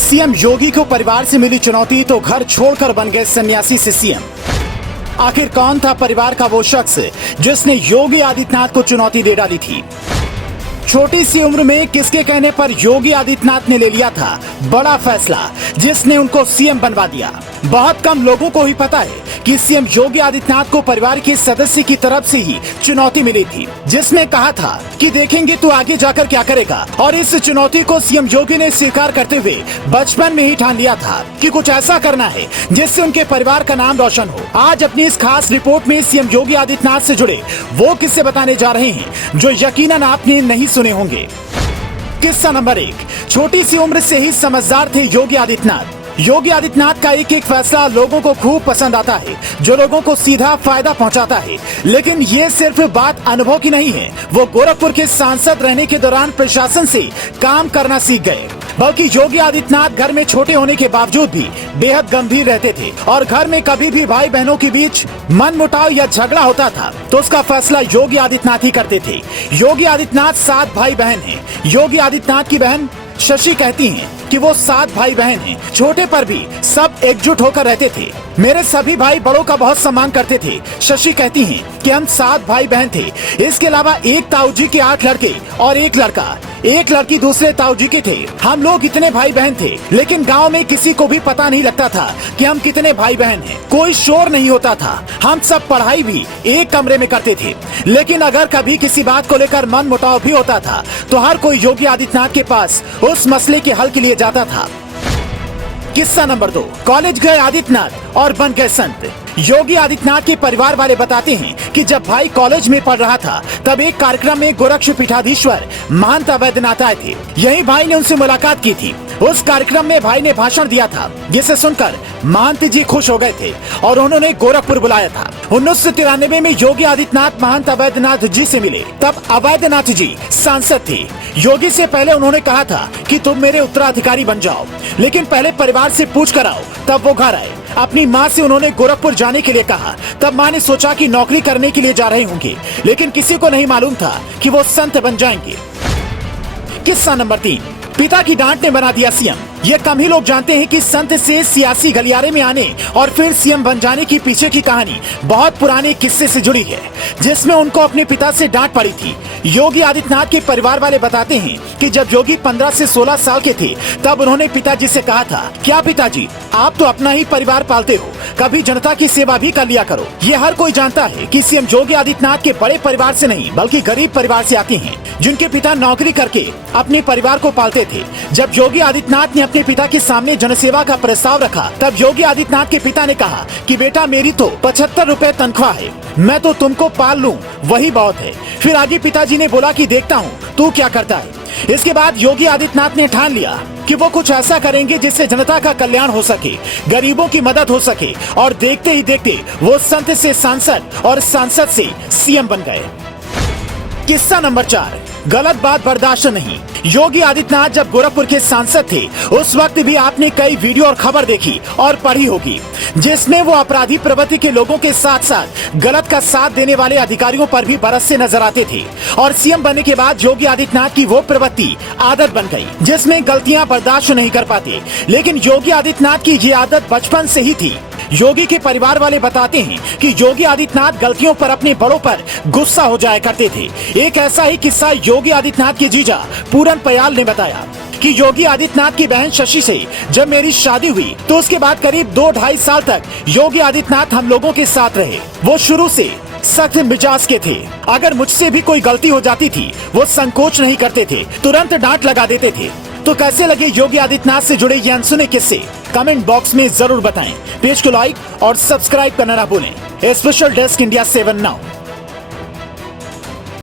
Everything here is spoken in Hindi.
सीएम योगी को परिवार से मिली चुनौती तो घर छोड़कर बन गए सन्यासी से सीएम। आखिर कौन था परिवार का वो शख्स जिसने योगी आदित्यनाथ को चुनौती दे डाली थी? छोटी सी उम्र में किसके कहने पर योगी आदित्यनाथ ने ले लिया था बड़ा फैसला जिसने उनको सीएम बनवा दिया? बहुत कम लोगों को ही पता है कि सीएम योगी आदित्यनाथ को परिवार के सदस्य की तरफ से ही चुनौती मिली थी, जिसमें कहा था कि देखेंगे तू आगे जाकर क्या करेगा। और इस चुनौती को सीएम योगी ने स्वीकार करते हुए बचपन में ही ठान लिया था कि कुछ ऐसा करना है जिससे उनके परिवार का नाम रोशन हो। आज अपनी इस खास रिपोर्ट में सीएम योगी आदित्यनाथ से जुड़े वो किस्से बताने जा रहे हैं जो यकीनन आपने नहीं सुने होंगे। किस्सा नंबर 1, छोटी सी उम्र से ही समझदार थे योगी आदित्यनाथ। योगी आदित्यनाथ का एक एक फैसला लोगों को खूब पसंद आता है, जो लोगों को सीधा फायदा पहुंचाता है। लेकिन ये सिर्फ बात अनुभव की नहीं है, वो गोरखपुर के सांसद रहने के दौरान प्रशासन से काम करना सीख गए। बल्कि योगी आदित्यनाथ घर में छोटे होने के बावजूद भी बेहद गंभीर रहते थे और घर में कभी भी भाई बहनों के बीच मनमुटाव या झगड़ा होता था तो उसका फैसला योगी आदित्यनाथ ही करते थे। योगी आदित्यनाथ 7 भाई बहन हैं। योगी आदित्यनाथ की बहन शशि कहती हैं कि वो 7 भाई बहन हैं। छोटे पर भी सब एकजुट होकर रहते थे। मेरे सभी भाई बड़ों का बहुत सम्मान करते थे। शशि कहती हैं कि हम 7 भाई बहन थे। इसके अलावा एक ताऊ जी के 8 लड़के और एक लड़का, एक लड़की दूसरे ताऊ जी के थे। हम लोग इतने भाई बहन थे, लेकिन गांव में किसी को भी पता नहीं लगता था कि हम कितने भाई बहन हैं। कोई शोर नहीं होता था। हम सब पढ़ाई भी एक कमरे में करते थे। लेकिन अगर कभी किसी बात को लेकर मन मुटाव भी होता था तो हर कोई योगी आदित्यनाथ के पास उस मसले के हल के लिए जाता था। किस्सा नंबर 2, कॉलेज गए आदित्यनाथ और बन गए संत। योगी आदित्यनाथ के परिवार वाले बताते हैं कि जब भाई कॉलेज में पढ़ रहा था तब एक कार्यक्रम में गोरक्ष पीठाधीश्वर महंत अवैधनाथ आए थे। यही भाई ने उनसे मुलाकात की थी। उस कार्यक्रम में भाई ने भाषण दिया था, जिसे सुनकर महंत जी खुश हो गए थे और उन्होंने गोरखपुर बुलाया था। 1993 में योगी आदित्यनाथ महंत अवैधनाथ जी से मिले। तब अवैधनाथ जी सांसद थे। योगी से पहले उन्होंने कहा था कि तुम मेरे उत्तराधिकारी बन जाओ, लेकिन पहले परिवार से पूछ कर आओ। तब वो घर आए। अपनी माँ से उन्होंने गोरखपुर जाने के लिए कहा। तब माँ ने सोचा कि नौकरी करने के लिए जा रहे होंगे, लेकिन किसी को नहीं मालूम था कि वो संत बन जाएंगे। किस्सा नंबर 3, पिता की डांट ने बना दिया सीएम। ये कम ही लोग जानते हैं कि संत से सियासी गलियारे में आने और फिर सीएम बन जाने की पीछे की कहानी बहुत पुराने किस्से से जुड़ी है, जिसमें उनको अपने पिता से डांट पड़ी थी। योगी आदित्यनाथ के परिवार वाले बताते हैं कि जब योगी 15 से 16 साल के थे तब उन्होंने पिताजी से कहा था, क्या पिताजी, आप तो अपना ही परिवार पालते हो, कभी जनता की सेवा भी कर लिया करो। ये हर कोई जानता है कि सीएम योगी आदित्यनाथ के बड़े परिवार से नहीं बल्कि गरीब परिवार से आते हैं, जिनके पिता नौकरी करके अपने परिवार को पालते थे। जब योगी आदित्यनाथ ने अपने पिता के सामने जनसेवा का प्रस्ताव रखा तब योगी आदित्यनाथ के पिता ने कहा कि बेटा, मेरी तो 75 रुपए तनख्वाह है, मैं तो तुमको पाल लूं, वही बहुत है। फिर आगे पिताजी ने बोला कि देखता हूँ तू क्या करता है। इसके बाद योगी आदित्यनाथ ने ठान लिया कि वो कुछ ऐसा करेंगे जिससे जनता का कल्याण हो सके, गरीबों की मदद हो सके। और देखते ही देखते वो संत से सांसद और सांसद से सीएम बन गए। किस्सा नंबर 4, गलत बात बर्दाश्त नहीं। योगी आदित्यनाथ जब गोरखपुर के सांसद थे उस वक्त भी आपने कई वीडियो और खबर देखी और पढ़ी होगी, जिसमें वो अपराधी प्रवृत्ति के लोगों के साथ साथ गलत का साथ देने वाले अधिकारियों पर भी बरसते नजर आते थे। और सीएम बनने के बाद योगी आदित्यनाथ की वो प्रवृत्ति आदत बन गई, जिसमें गलतियां बर्दाश्त नहीं कर पाते। लेकिन योगी आदित्यनाथ की ये आदत बचपन से ही थी। योगी के परिवार वाले बताते हैं कि योगी आदित्यनाथ गलतियों पर अपने बड़ों पर गुस्सा हो जाया करते थे। एक ऐसा ही किस्सा योगी आदित्यनाथ के जीजा पूरन पयाल ने बताया कि योगी आदित्यनाथ की बहन शशि से जब मेरी शादी हुई तो उसके बाद करीब 2-2.5 साल तक योगी आदित्यनाथ हम लोगों के साथ रहे। वो शुरू से सख्त मिजाज के थे। अगर मुझसे भी कोई गलती हो जाती थी वो संकोच नहीं करते थे, तुरंत डांट लगा देते थे। तो कैसे लगे योगी आदित्यनाथ से जुड़े ये अनसुने किस्से? कमेंट बॉक्स में जरूर बताएं। पेज को लाइक और सब्सक्राइब करना ना भूलें। Special desk India 7 now.